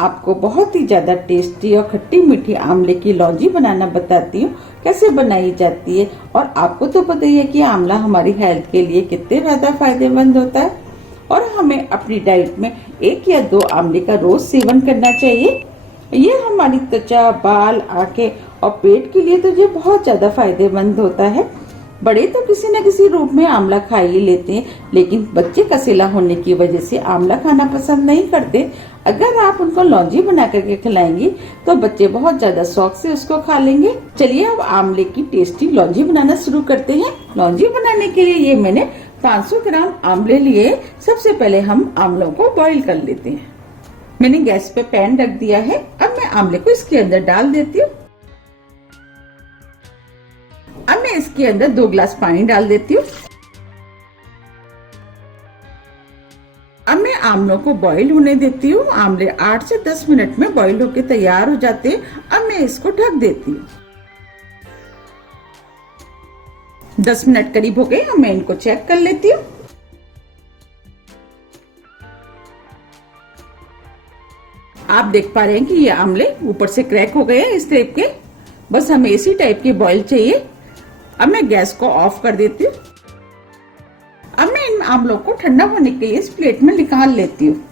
आपको बहुत ही ज्यादा टेस्टी और खट्टी मीठी आंवले की लौंजी बनाना बताती हूँ, कैसे बनाई जाती है। और आपको तो पता ही है कि आंवला हमारी हेल्थ के लिए कितने ज्यादा फायदेमंद होता है और हमें अपनी डाइट में 1 या 2 आंवले का रोज सेवन करना चाहिए। ये हमारी त्वचा, बाल, आंखें और पेट के लिए तो ये बहुत ज्यादा फायदेमंद होता है। बड़े तो किसी न किसी रूप में आंवला खा ही लेते हैं, लेकिन बच्चे कसेला होने की वजह से आंवला खाना पसंद नहीं करते। अगर आप उनको लौंजी बना करके खिलाएंगी तो बच्चे बहुत ज्यादा शौक से उसको खा लेंगे। चलिए अब आंवले की टेस्टी लौंजी बनाना शुरू करते हैं। लौंजी बनाने के लिए ये मैंने 500 ग्राम आंवले लिए। सबसे पहले हम आंवलों को बॉईल कर लेते हैं। मैंने गैस पे पैन रख दिया है। अब मैं आंवले को इसके अंदर डाल देती हूँ। अब मैं इसके अंदर 2 गिलास पानी डाल देती हूँ। अब मैं आंवलों को बॉईल होने देती हूँ। आंवले 8 से 10 मिनट में बॉईल होके तैयार हो जाते हैं। अब मैं इसको ढक देती हूँ। 10 मिनट करीब हो गए। अब मैं इनको चेक कर लेती हूँ। आप देख पा रहे हैं कि ये आंवले ऊपर से क्रैक हो गए हैं इस टाइप के। बस हमें इसी टाइप के बॉईल चाहिए। अब मैं गैस को ऑफ कर देती हूँ। अब मैं इन आंवलों को ठंडा होने के लिए इस प्लेट में निकाल लेती हूँ।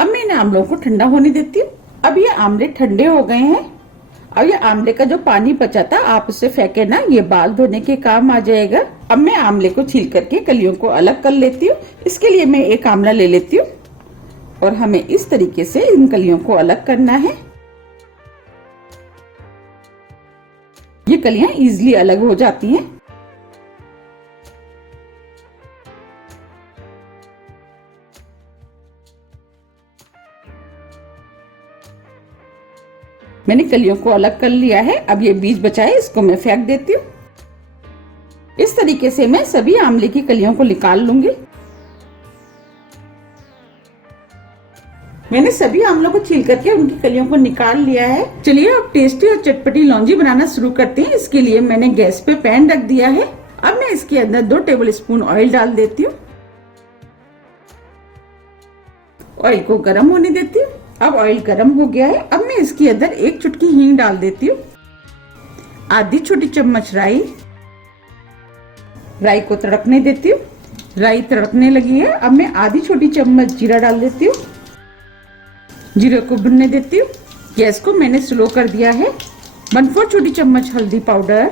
अब मैं इन आंवलों को ठंडा होने देती हूँ। अब ये आंवले ठंडे हो गए हैं। अब ये आंवले का जो पानी बचा था आप उसे फेंके ना, ये बाल धोने के काम आ जाएगा। अब मैं आंवले को छील करके कलियों को अलग कर लेती हूँ। इसके लिए मैं एक आंवला ले लेती हूँ और हमें इस तरीके से इन कलियों को अलग करना है। ये कलियां इजीली अलग हो जाती हैं। मैंने कलियों को अलग कर लिया है। अब ये बीज बचा है, इसको मैं फेंक देती हूँ। इस तरीके से मैं सभी आंवले की कलियों को निकाल लूंगी। मैंने सभी आंवलों को छील करके उनकी कलियों को निकाल लिया है। चलिए अब टेस्टी और चटपटी लौंजी बनाना शुरू करते हैं। इसके लिए मैंने गैस पे पैन रख दिया है। अब मैं इसके अंदर 2 टेबल स्पून ऑयल डाल देती हूँ। ऑयल को गर्म होने देती हूँ। अब ऑयल गर्म हो गया है। अब मैं इसके अंदर 1 चुटकी हींग डाल देती हूँ। आधी छोटी चम्मच राई को तड़कने देती हूँ। राई तड़कने लगी है। अब मैं आधी छोटी चम्मच जीरा डाल देती हूँ। जीरे को भुनने देती हूँ। गैस को मैंने स्लो कर दिया है। 1/4 छोटी चम्मच हल्दी पाउडर,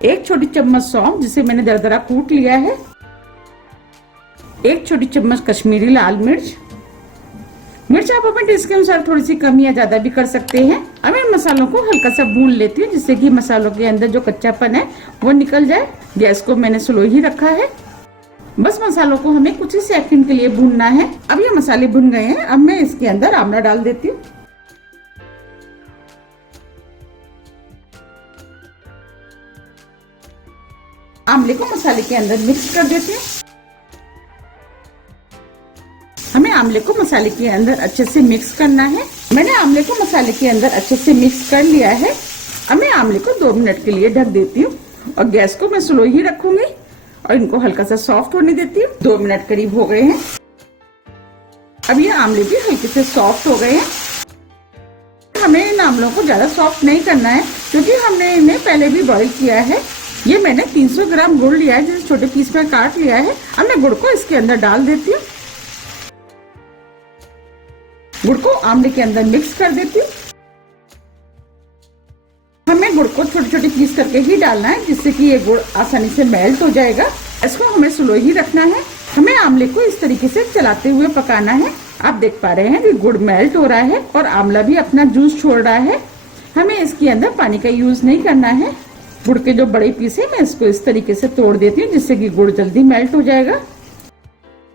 1 छोटी चम्मच सौंफ जिसे मैंने दरदरा कूट लिया है, 1 छोटी चम्मच कश्मीरी लाल मिर्च आप अपने टेस्ट के अनुसार थोड़ी सी कम या ज्यादा भी कर सकते हैं। अब इन मसालों को हल्का सा भून लेती हूँ जिससे कि मसालों के अंदर जो कच्चापन है वो निकल जाए। गैस को मैंने स्लो ही रखा है। बस मसालों को हमें कुछ ही सेकंड के लिए भूनना है। अब ये मसाले भुन गए हैं। अब मैं इसके अंदर आंवला डाल देती हूँ। आंवले को मसाले के अंदर मिक्स कर देते हैं। हमें आंवले को मसाले के अंदर अच्छे से मिक्स करना है। मैंने आंवले को मसाले के अंदर अच्छे से मिक्स कर लिया है। अब मैं आंवले को 2 मिनट के लिए ढक देती हूँ और गैस को मैं स्लो ही रखूंगी और इनको हल्का सा सॉफ्ट होने देती हूँ। 2 मिनट करीब हो गए हैं। अब ये आंवले भी हल्के से सॉफ्ट हो गए हैं। हमें इन आंवलों को ज्यादा सॉफ्ट नहीं करना है क्योंकि हमने इन्हें पहले भी बॉईल किया है। ये मैंने 300 ग्राम गुड़ लिया है जिसे छोटे पीस में काट लिया है। अब मैं गुड़ को इसके अंदर डाल देती हूँ। गुड़ को आंवले के अंदर मिक्स कर देती हूँ। हमें गुड़ को छोटे छोटे पीस करके ही डालना है जिससे कि ये गुड़ आसानी से मेल्ट हो जाएगा। इसको हमें स्लो ही रखना है। हमें आंवले को इस तरीके से चलाते हुए पकाना है। आप देख पा रहे हैं कि गुड़ मेल्ट हो रहा है और आंवला भी अपना जूस छोड़ रहा है। हमें इसके अंदर पानी का यूज नहीं करना है। गुड़ के जो बड़े पीस है मैं इसको इस तरीके से तोड़ देती हूँ जिससे कि गुड़ जल्दी मेल्ट हो जाएगा।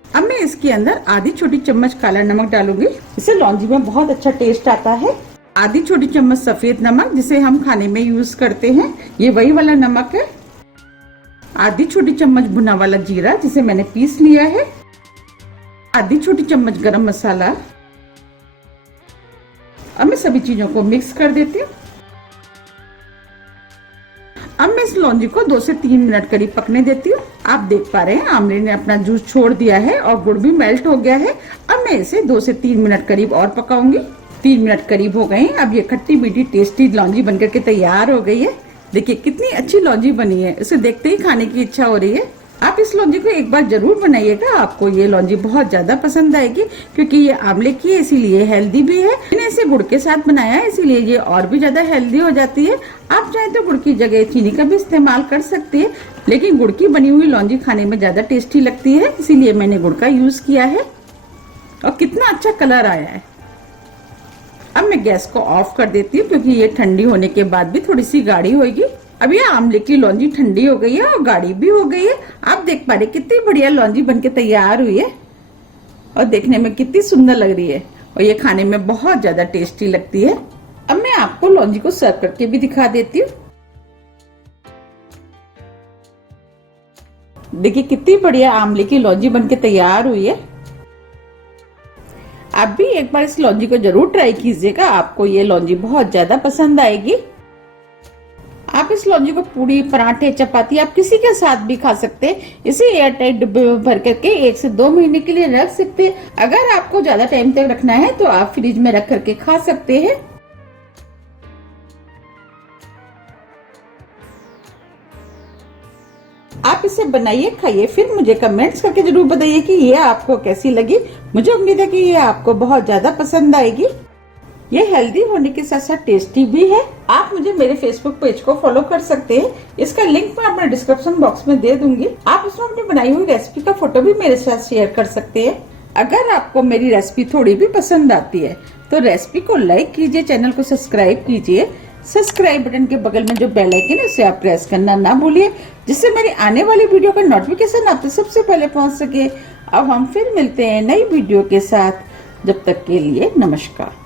अब मैं इसके अंदर आधी छोटी चम्मच काला नमक डालूंगी। इससे लौंजी में बहुत अच्छा टेस्ट आता है। आधी छोटी चम्मच सफेद नमक जिसे हम खाने में यूज करते हैं, ये वही वाला नमक है। आधी छोटी चम्मच भुना वाला जीरा जिसे मैंने पीस लिया है, आधी छोटी चम्मच गरम मसाला। अब मैं सभी चीजों को मिक्स कर देती हूँ। अब मैं इस लौंजी को 2 से 3 मिनट करीब पकने देती हूँ। आप देख पा रहे हैं आमले ने अपना जूस छोड़ दिया है और गुड़ भी मेल्ट हो गया है। अब मैं इसे 2 से 3 मिनट करीब और पकाऊंगी। 3 मिनट करीब हो गए हैं। अब ये खट्टी मीठी टेस्टी लौंजी बनकर के तैयार हो गई है। देखिए कितनी अच्छी लौंजी बनी है, इसे देखते ही खाने की इच्छा हो रही है। आप इस लौंजी को एक बार जरूर बनाइएगा, आपको ये लौंजी बहुत ज्यादा पसंद आएगी क्योंकि ये आंवले की है, इसीलिए हेल्दी भी है। मैंने इसे गुड़ के साथ बनाया है, इसीलिए ये और भी ज्यादा हेल्दी हो जाती है। आप चाहे तो गुड़ की जगह चीनी का भी इस्तेमाल कर सकती है, लेकिन गुड़ की बनी हुई लौंजी खाने में ज्यादा टेस्टी लगती है, इसीलिए मैंने गुड़ का यूज किया है। और कितना अच्छा कलर आया है। अब मैं गैस को ऑफ कर देती हूँ क्योंकि ये ठंडी होने के बाद भी थोड़ी सी गाढ़ी होगी। अब ये आंवले की लौंजी ठंडी हो गई है और गाढ़ी भी हो गई है। आप देख पा रहे कितनी बढ़िया लौंजी बनके तैयार हुई है और देखने में कितनी सुंदर लग रही है और ये खाने में बहुत ज्यादा टेस्टी लगती है। अब मैं आपको लौंजी को सर्व करके भी दिखा देती हूँ। देखिए कितनी बढ़िया आंवले की लौंजी बनके तैयार हुई है। आप भी एक बार इस लौंजी को जरूर ट्राई कीजिएगा, आपको ये लौंजी बहुत ज्यादा पसंद आएगी। आप इस लौंजी को पूरी, पराठे, चपाती आप किसी के साथ भी खा सकते हैं। इसे एयरटाइट डिब्बे में भर करके 1 से 2 महीने के लिए रख सकते हैं। अगर आपको ज्यादा टाइम तक रखना है तो आप फ्रिज में रख करके खा सकते हैं। आप इसे बनाइए, खाइए, फिर मुझे कमेंट्स करके जरूर बताइए कि ये आपको कैसी लगी। मुझे उम्मीद है कि ये आपको बहुत ज्यादा पसंद आएगी। ये हेल्दी होने के साथ साथ टेस्टी भी है। आप मुझे मेरे फेसबुक पेज को फॉलो कर सकते हैं, इसका लिंक मैं अपने डिस्क्रिप्शन बॉक्स में दे दूंगी। आप उसमें अपनी बनाई हुई रेसिपी का फोटो भी मेरे साथ शेयर कर सकते हैं। अगर आपको मेरी रेसिपी थोड़ी भी पसंद आती है तो रेसिपी को लाइक कीजिए, चैनल को सब्सक्राइब कीजिए। सब्सक्राइब बटन के बगल में जो बेल आइकन है उसे आप प्रेस करना ना भूलिए, जिससे मेरी आने वाली वीडियो का नोटिफिकेशन आप तक सबसे पहले पहुंच सके। अब हम फिर मिलते हैं नई वीडियो के साथ। जब तक के लिए नमस्कार।